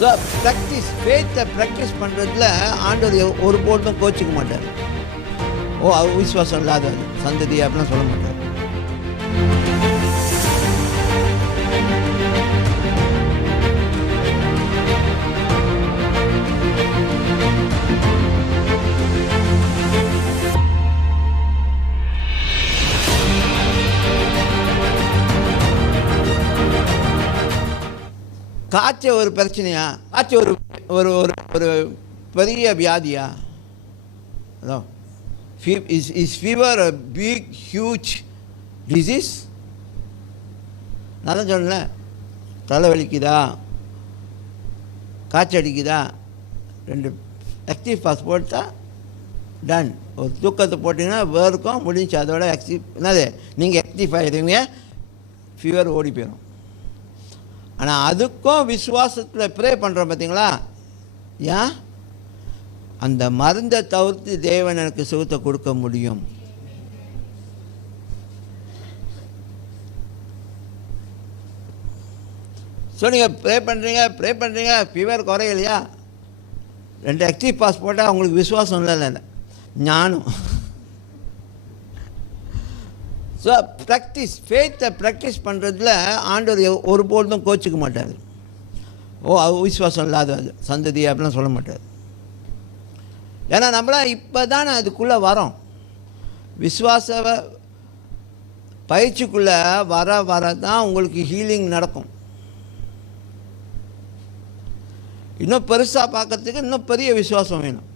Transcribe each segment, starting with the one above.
So practice ஃபேத்தை practice பண்ணுறதுல ஆண்டவர் ஒரு போர்டும் கோச்சிக்க மாட்டார். ஓ விசுவாசம் இல்லாத சந்ததி அப்படிலாம் சொல்ல மாட்டார். காய்ச்ச ஒரு பிரச்சனையா? காய்ச்ச ஒரு ஒரு ஒரு ஒரு பெரிய வியாதியா? அதான் is fever a big huge disease? நான் தான் சொன்னேன், தலை வலிக்குதா, காய்ச்சல் அடிக்குதா, 2 ஆக்டிவ் பாஸ் போட்டா டன். ஒரு தூக்கத்தை போட்டிங்கன்னா வேர்க்கும் முடிஞ்சு. அதோட என்னது நீங்கள் ஆக்டிவ் ஆகிடுவீங்க, ஃபீவர் ஓடி போயிடும். ஆனால் அதுக்கும் விசுவாசத்தில் ப்ரே பண்ணுறோம் பார்த்தீங்களா? ஏன்? அந்த மருந்தை தவிர்த்து தேவன் எனக்கு சுகத்தை கொடுக்க முடியும். ஸோ நீங்கள் ப்ரே பண்ணுறீங்க, ஃபீவர் குறையலையா? 2 ஆக்டிவ் பாஸ் போட்டால் உங்களுக்கு விசுவாசம் இல்லை, ஞானம். ஸோ ப்ராக்டிஸ் ஃபேத்தை ப்ராக்டிஸ் பண்ணுறதுல ஆண்டவர் ஒரு போர்டும் கோச்சிக்க மாட்டார். ஓ விசுவாசம் இல்லாத சந்ததி அப்படிலாம் சொல்ல மாட்டார். ஏன்னா நம்மளாம் இப்போ தானே அதுக்குள்ளே வரோம். விசுவாச பயிற்சிக்குள்ளே வர தான் உங்களுக்கு ஹீலிங் நடக்கும். இன்னும் பெருசாக பார்க்கறதுக்கு இன்னும் பெரிய விசுவாசம் வேணும்.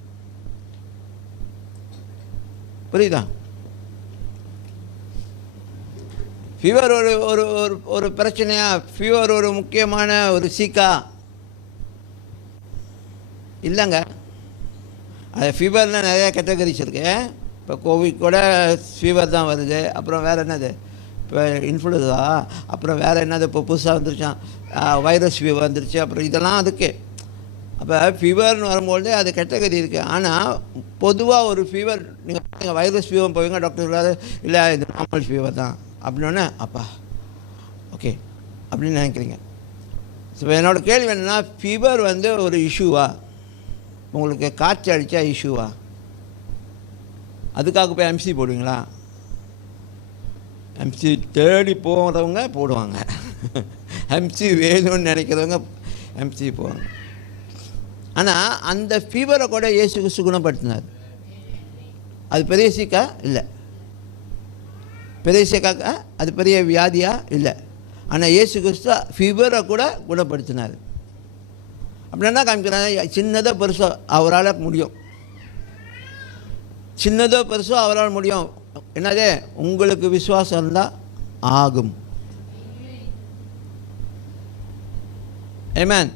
புரியுதா? ஃபீவர் ஒரு ஒரு ஒரு ஒரு பிரச்சனையா? ஃபீவர் ஒரு முக்கியமான ஒரு சீக்கா? இல்லைங்க. அது ஃபீவரில் நிறையா கேட்டகரிஸ் இருக்குது. இப்போ கோவிட் கூட ஃபீவர் தான் வருது. அப்புறம் வேறு என்னது, இப்போ இன்ஃப்ளூயன்ஸா, அப்புறம் வேறு என்னது இப்போ புதுசாக வந்துருச்சான், வைரஸ் ஃபீவர் வந்துருச்சு. அப்புறம் இதெல்லாம் அதுக்கு. அப்போ ஃபீவர்னு வரும்போது அது கேட்டகரி இருக்குது. ஆனால் பொதுவாக ஒரு ஃபீவர், நீங்கள் வைரஸ் ஃபீவர் போவீங்க, டாக்டர் இல்லை இது நார்மல் ஃபீவர் தான் அப்படின்னோடனே அப்பா ஓகே அப்படின்னு நினைக்கிறீங்க. ஸோ என்னோடய கேள்வி என்னென்னா, ஃபீவர் வந்து ஒரு இஷ்யூவா? உங்களுக்கு காய்ச்சல் அடித்தா இஷ்யூவா? அதுக்காக போய் எம்சி போடுவீங்களா? எம்சி தேடி போகிறவங்க போடுவாங்க, எம்சி வேணும்னு நினைக்கிறவங்க எம்சி போவாங்க. ஆனால் அந்த ஃபீவரை கூட இயேசு சுகுணப்படுத்தினார். அது பெரிய சீக்கா? இல்லை. பெரிய சீக்காக்கா? அது பெரிய வியாதியா? இல்லை. ஆனால் இயேசு கிறிஸ்து ஃபீவரை கூட குணப்படுத்தினார். அப்படின்னா காமிக்கிறாங்க, சின்னதோ பெருசோ அவரால் முடியும். சின்னதோ பெருசோ அவரால் முடியும். என்னது? உங்களுக்கு விசுவாசம் இருந்தால் ஆகும். ஆமென்.